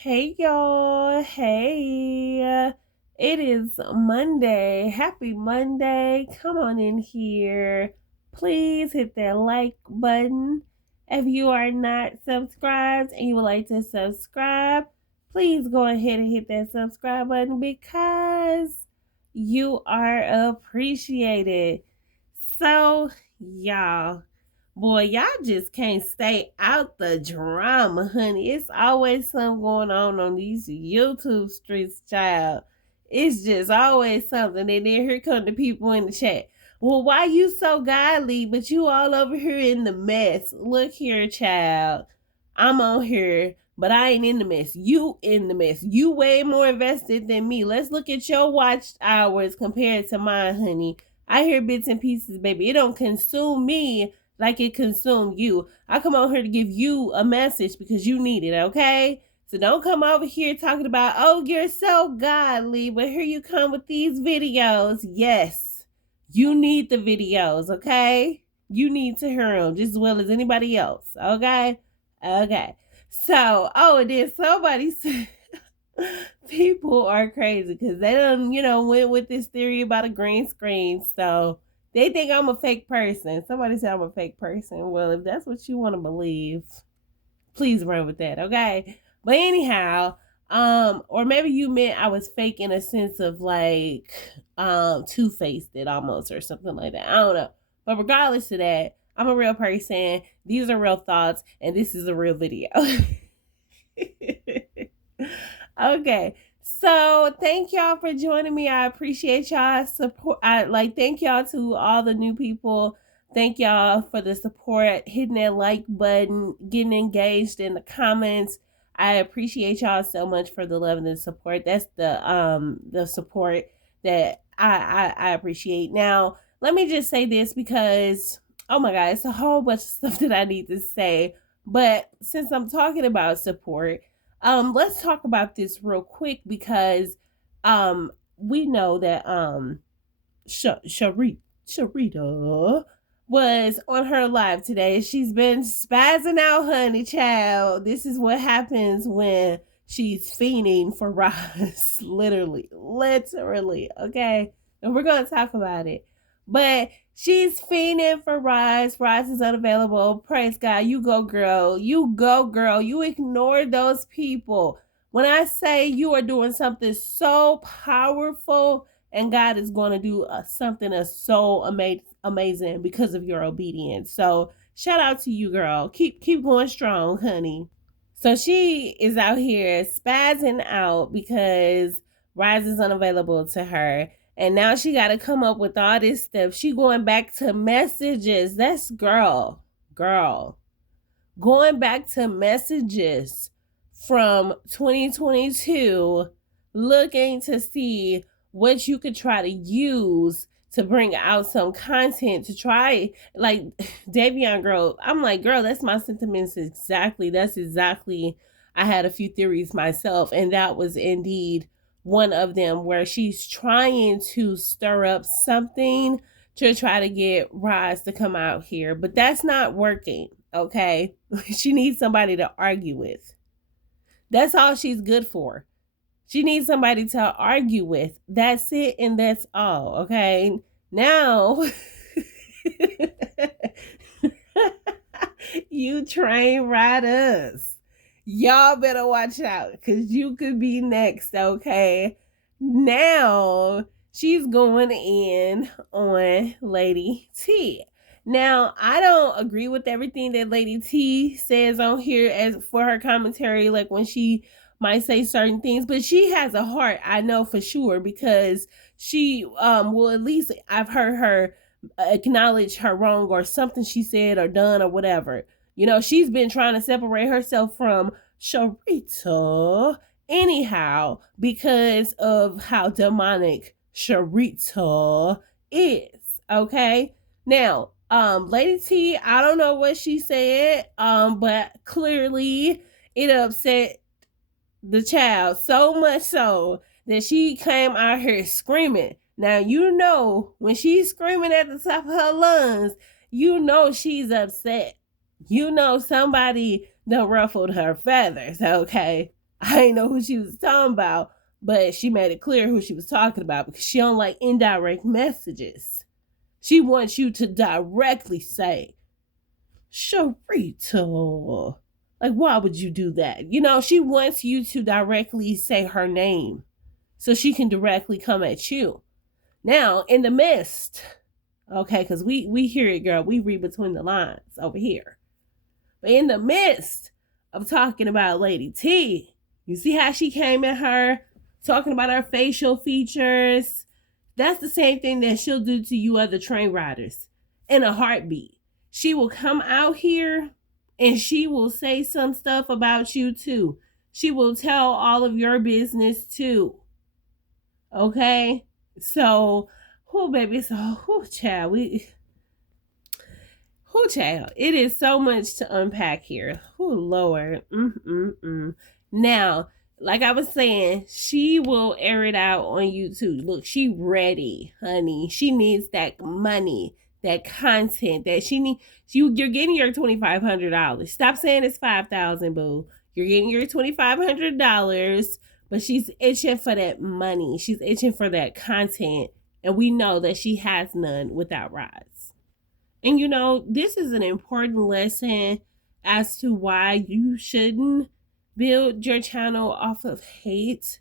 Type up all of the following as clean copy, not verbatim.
Hey y'all, hey, it is Monday. Happy Monday. Come on in here. Please hit that like button. If you are not subscribed and you would like to subscribe, please go ahead and hit that subscribe button because you are appreciated. So, y'all. Boy, y'all just can't stay out the drama, honey. It's always something going on these YouTube streets, child. It's just always something. And then here come the people in the chat. Well, why you so godly, but you all over here in the mess? Look here, child. I'm on here, but I ain't in the mess. You in the mess. You way more invested than me. Let's look at your watch hours compared to mine, honey. I hear bits and pieces, baby. It don't consume me like it consumed you. I come on here to give you a message because you need it, okay? So don't come over here talking about, oh, you're so godly, but here you come with these videos. Yes, you need the videos, okay? You need to hear them just as well as anybody else, okay? Okay. So, and then somebody said, people are crazy because they done, went with this theory about a green screen. So, they think I'm a fake person. Somebody said I'm a fake person. Well, if that's what you want to believe, please run with that, okay? But anyhow, or maybe you meant I was fake in a sense of like two-faced it almost or something like that. I don't know. But regardless of that, I'm a real person. These are real thoughts, and this is a real video. Okay. So thank y'all for joining me. I appreciate y'all support. Thank y'all to all the new people. Thank y'all for the support, hitting that like button, getting engaged in the comments. I appreciate y'all so much for the love and the support. That's the support that I appreciate. Now, let me just say this because oh my God, it's a whole bunch of stuff that I need to say. But since I'm talking about support, let's talk about this real quick because we know that Sharita was on her live today. She's been spazzing out, honey child. This is what happens when she's fiending for Ross. literally, okay? And we're gonna talk about it. But she's fiending for Roz. Roz is unavailable. Praise God. You go, girl. You go, girl. You ignore those people. When I say you are doing something so powerful, and God is going to do something that's so amazing because of your obedience. So shout out to you, girl. Keep going strong, honey. So she is out here spazzing out because Roz is unavailable to her. And now she got to come up with all this stuff. She going back to messages. That's girl. Going back to messages from 2022, looking to see what you could try to use to bring out some content to try. Like Davion, girl, I'm like, girl, that's my sentiments exactly. That's exactly, I had a few theories myself, and that was indeed one of them where she's trying to stir up something to try to get Roz to come out here, but that's not working, okay? She needs somebody to argue with. That's all she's good for. She needs somebody to argue with. That's it, and that's all, okay? Now, you train riders. Y'all better watch out because you could be next, okay? Now, she's going in on Lady T. Now, I don't agree with everything that Lady T says on here as for her commentary, like when she might say certain things, but she has a heart, I know for sure, because she well, at least I've heard her acknowledge her wrong or something she said or done or whatever. You know, she's been trying to separate herself from Sharita anyhow because of how demonic Sharita is. Okay. Now, Lady T, I don't know what she said, but clearly it upset the child so much so that she came out here screaming. Now, you know, when she's screaming at the top of her lungs, you know she's upset. You know somebody done ruffled her feathers, okay? I didn't know who she was talking about, but she made it clear who she was talking about because she don't like indirect messages. She wants you to directly say, Sharita. Like, why would you do that? You know, she wants you to directly say her name so she can directly come at you. Now, in the midst, okay, because we hear it, girl. We read between the lines over here. But in the midst of talking about Lady T, you see how she came at her, talking about her facial features. That's the same thing that she'll do to you other train riders in a heartbeat. She will come out here and she will say some stuff about you too. She will tell all of your business too. Okay? So, baby, so, child, child, it is so much to unpack here. Lord. Now, like I was saying, she will air it out on YouTube. Look, she ready, honey. She needs that money, that content that she need. You're getting your $2,500. Stop saying it's $5,000, boo. You're getting your $2,500, but she's itching for that money. She's itching for that content, and we know that she has none without Roz. And you know, this is an important lesson as to why you shouldn't build your channel off of hate,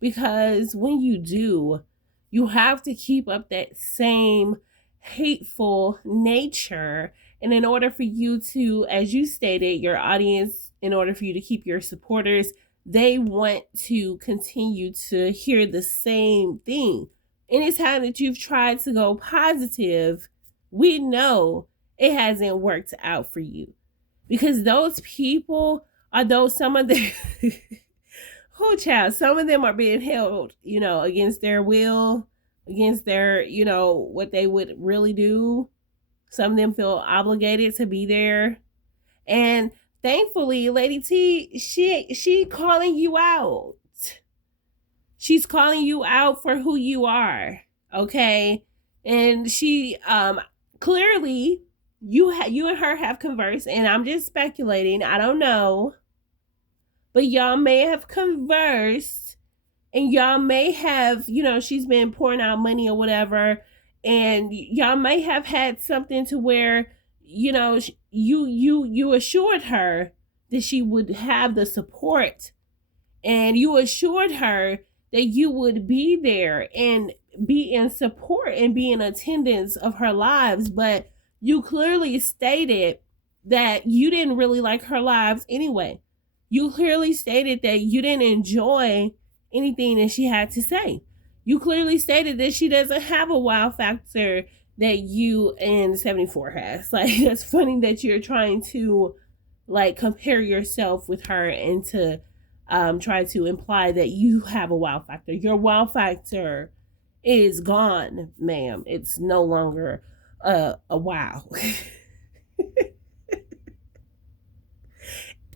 because when you do, you have to keep up that same hateful nature. And in order for you to, as you stated, your audience, in order for you to keep your supporters, they want to continue to hear the same thing. Anytime that you've tried to go positive, we know it hasn't worked out for you, because those people are some of them, child, some of them are being held, against their will, against their, what they would really do. Some of them feel obligated to be there. And thankfully, Lady T, she calling you out. She's calling you out for who you are, okay? And she clearly, you and her have conversed, and I'm just speculating, I don't know, but y'all may have conversed, and y'all may have, she's been pouring out money or whatever, and y'all may have had something to where, you assured her that she would have the support, and you assured her that you would be there and be in support and be in attendance of her lives, but you clearly stated that you didn't really like her lives anyway. You clearly stated that you didn't enjoy anything that she had to say. You clearly stated that she doesn't have a wow factor that you and 74 has. Like, it's funny that you're trying to compare yourself with her and to try to imply that you have a wow factor. Your wow factor is gone, ma'am. It's no longer a wow.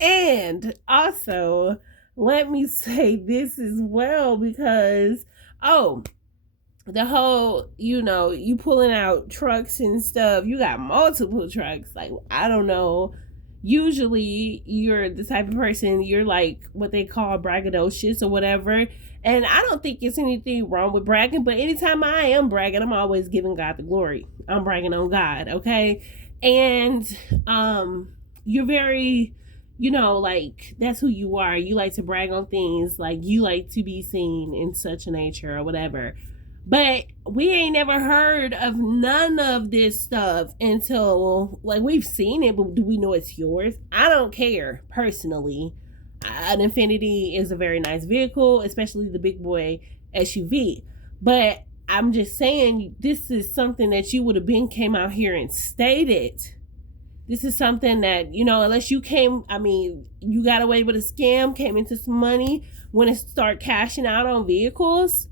And also, let me say this as well, because the whole, you pulling out trucks and stuff, you got multiple trucks. Like, I don't know. Usually you're the type of person, you're like what they call braggadocious or whatever. And I don't think it's anything wrong with bragging, but anytime I am bragging, I'm always giving God the glory. I'm bragging on God, okay? And you're very, that's who you are. You like to brag on things, like you like to be seen in such a nature or whatever. But we ain't never heard of none of this stuff until, we've seen it, but do we know it's yours? I don't care, personally. An Infiniti is a very nice vehicle, especially the big boy SUV. But I'm just saying, this is something that you would have came out here and stated. This is something that, unless you you got away with a scam, came into some money, want to start cashing out on vehicles.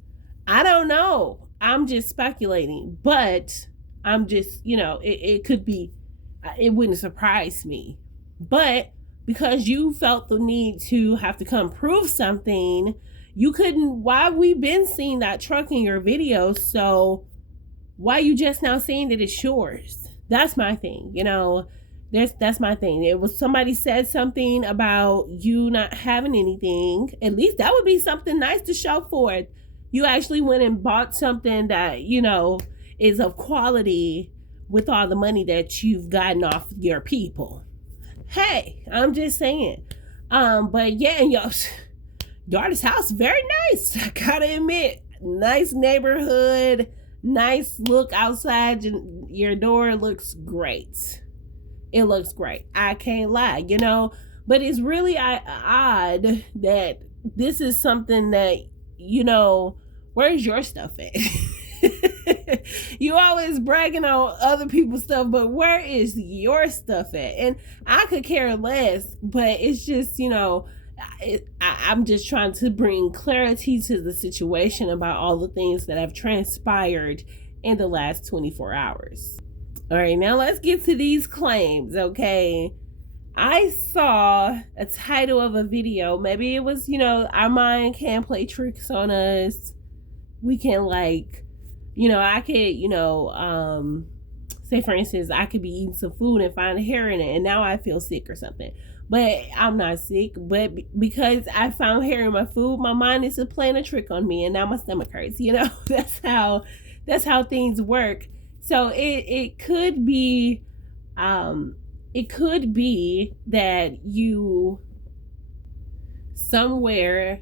I don't know. I'm just speculating, but I'm just, it could be, it wouldn't surprise me. But because you felt the need to have to come prove something, you couldn't, why we've been seeing that truck in your videos, so why you just now saying that it's yours? That's my thing, That's my thing. It was somebody said something about you not having anything. At least that would be something nice to show for it. You actually went and bought something that, is of quality with all the money that you've gotten off your people. Hey, I'm just saying. But yeah, and your daughter's house, very nice. I gotta admit, nice neighborhood, nice look outside. Your door looks great. It looks great. I can't lie, But it's really odd that this is something that, where's your stuff at? You always bragging on other people's stuff, but where is your stuff at? And I could care less, but it's just, I'm just trying to bring clarity to the situation about all the things that have transpired in the last 24 hours. All right, now let's get to these claims, okay? I saw a title of a video. Maybe it was, our mind can play tricks on us. We can I could, say for instance, I could be eating some food and find a hair in it, and now I feel sick or something. But I'm not sick. But because I found hair in my food, my mind is playing a trick on me, and now my stomach hurts. That's how things work. So it could be, that you somewhere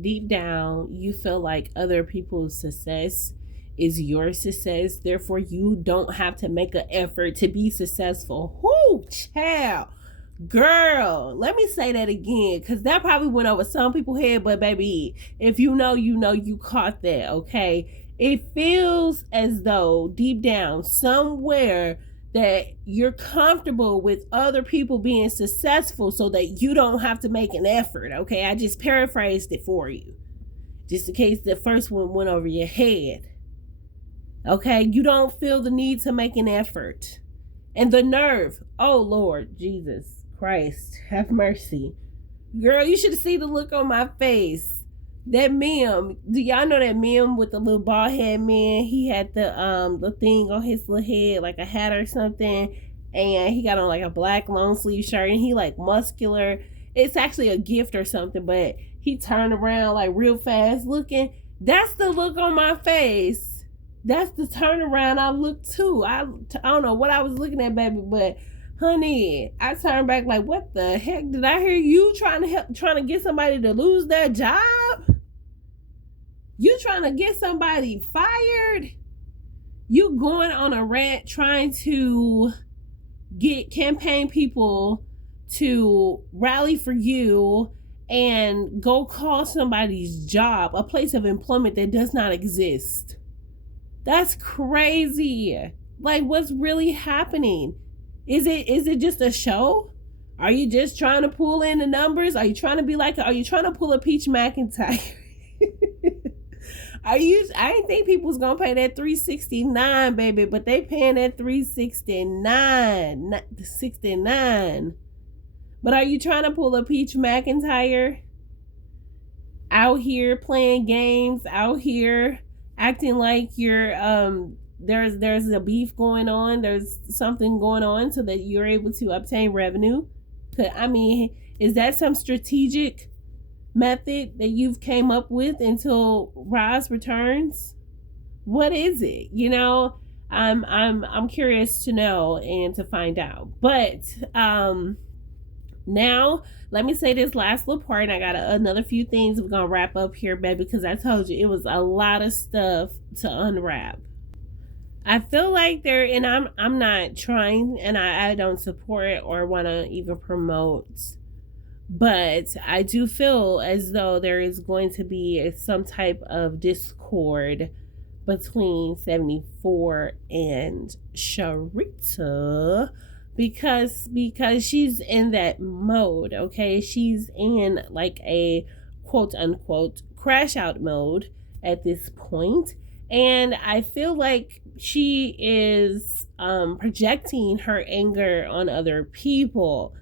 deep down you feel like other people's success is your success. Therefore, you don't have to make an effort to be successful. Whoo, child. Girl, let me say that again, because that probably went over some people's head, but baby, if you caught that, okay? It feels as though deep down somewhere that you're comfortable with other people being successful so that you don't have to make an effort, okay? I just paraphrased it for you, just in case the first one went over your head, okay? You don't feel the need to make an effort. And the nerve, oh Lord Jesus Christ, have mercy. Girl, you should have seen the look on my face. That meme, do y'all know that meme with the little bald head man? He had the thing on his little head, like a hat or something, and he got on like a black long sleeve shirt, and he like muscular. It's actually a gift or something, but he turned around like real fast looking. That's the look on my face. That's the turnaround I look too. I don't know what I was looking at, baby, but honey, I turned back like, what the heck? Did I hear you trying to get somebody to lose their job? You trying to get somebody fired? You going on a rant trying to get campaign people to rally for you and go call somebody's job a place of employment that does not exist. That's crazy. Like, what's really happening? Is it just a show? Are you just trying to pull in the numbers? Are you trying to pull a Peach McIntyre? I didn't think people was gonna pay that $369, baby, but they paying that $369. But are you trying to pull a Peach McIntyre? Out here playing games, out here acting like you're there's a beef going on, there's something going on so that you're able to obtain revenue. I mean, is that some strategic method that you've came up with until Roz returns? What is it? I'm curious to know and to find out. But now let me say this last little part, and I got another few things we're gonna wrap up here, baby, because I told you it was a lot of stuff to unwrap. I feel like and I'm not trying, and I don't support or want to even promote, but I do feel as though there is going to be some type of discord between 74 and Sharita because she's in that mode, okay? She's in like a quote unquote crash out mode at this point, and I feel like she is projecting her anger on other people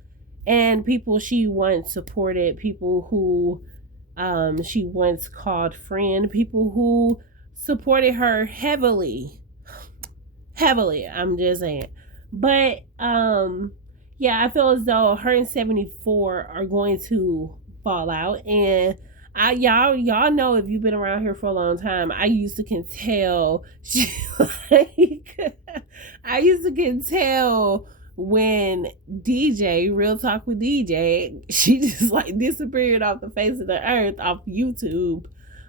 and people she once supported, people who she once called friend, people who supported her heavily, I'm just saying. But yeah, I feel as though her and 74 are going to fall out. And y'all know, if you've been around here for a long time, I used to can tell she like I used to can tell when DJ, Real Talk with DJ, she just like disappeared off the face of the earth off YouTube.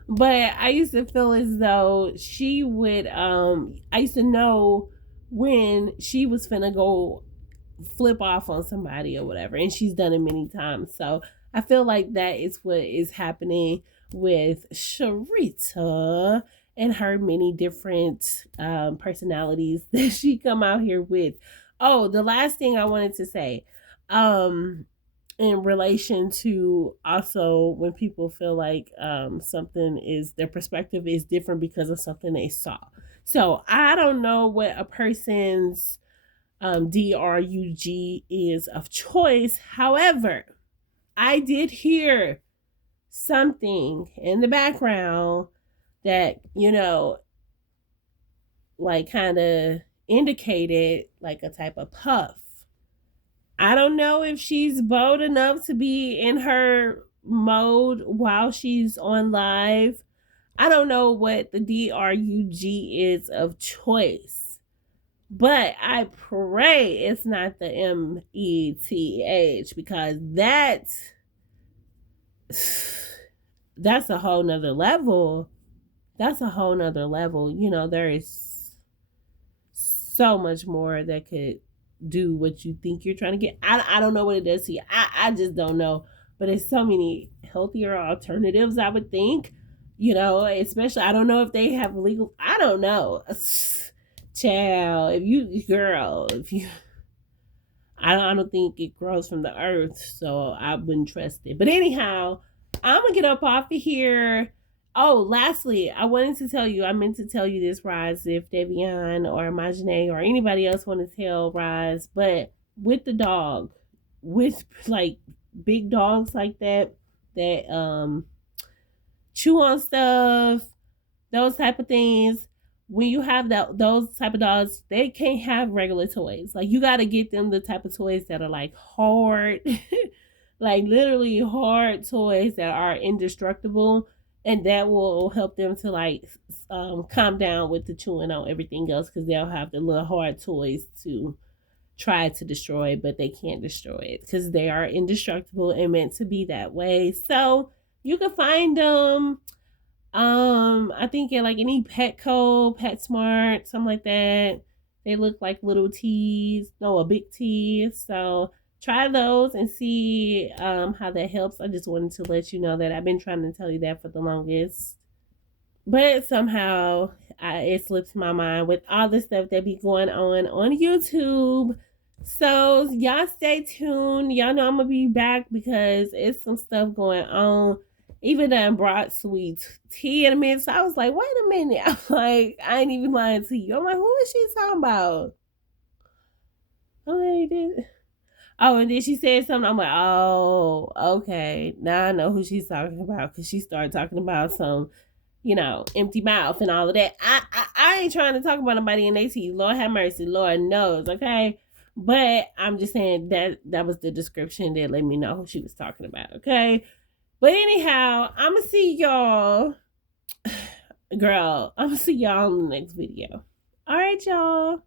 But I used to feel as though she would I used to know when she was finna go flip off on somebody or whatever, and she's done it many times. So I feel like that is what is happening with Sharita and her many different personalities that she come out here with. Oh, the last thing I wanted to say, in relation to also when people feel like something is, their perspective is different because of something they saw. So I don't know what a person's DRUG is of choice. However, I did hear something in the background that, like kind of indicated like a type of puff. I don't know if she's bold enough to be in her mode while she's on live. I don't know what the DRUG is of choice, but I pray it's not the METH, because that's a whole nother level. That's a whole nother level. There is so much more that could do what you think you're trying to get. I don't know what it does to you. I just don't know. But there's so many healthier alternatives, I would think. Especially, I don't know if they have legal, I don't know. Child, if you I don't think it grows from the earth, so I wouldn't trust it. But anyhow, I'm gonna get up off of here. Oh, lastly, I meant to tell you this, Roz, if Davion or Imagine or anybody else want to tell Roz, but with the dog, with like big dogs like that chew on stuff, those type of things. When you have those type of dogs, they can't have regular toys. Like, you got to get them the type of toys that are like hard, like literally hard toys that are indestructible, and that will help them to like calm down with the chewing on everything else, because they'll have the little hard toys to try to destroy, but they can't destroy it because they are indestructible and meant to be that way. So you can find them. I think at like any Petco, PetSmart, something like that. They look like little teas, no, a big tea. So try those and see how that helps. I just wanted to let you know that I've been trying to tell you that for the longest, but somehow it slips my mind with all the stuff that be going on YouTube. So y'all stay tuned. Y'all know I'm gonna be back because it's some stuff going on. Even done brought sweet tea in a minute. So I was like, wait a minute. I'm like, I ain't even lying to you. I'm like, who is she talking about? Oh, and then she said something. I'm like, oh, okay. Now I know who she's talking about, because she started talking about some, empty mouth and all of that. I ain't trying to talk about nobody in their teeth. Lord have mercy. Lord knows, okay? But I'm just saying that was the description that let me know who she was talking about, okay? But anyhow, I'm going to see y'all. Girl, I'm going to see y'all in the next video. All right, y'all.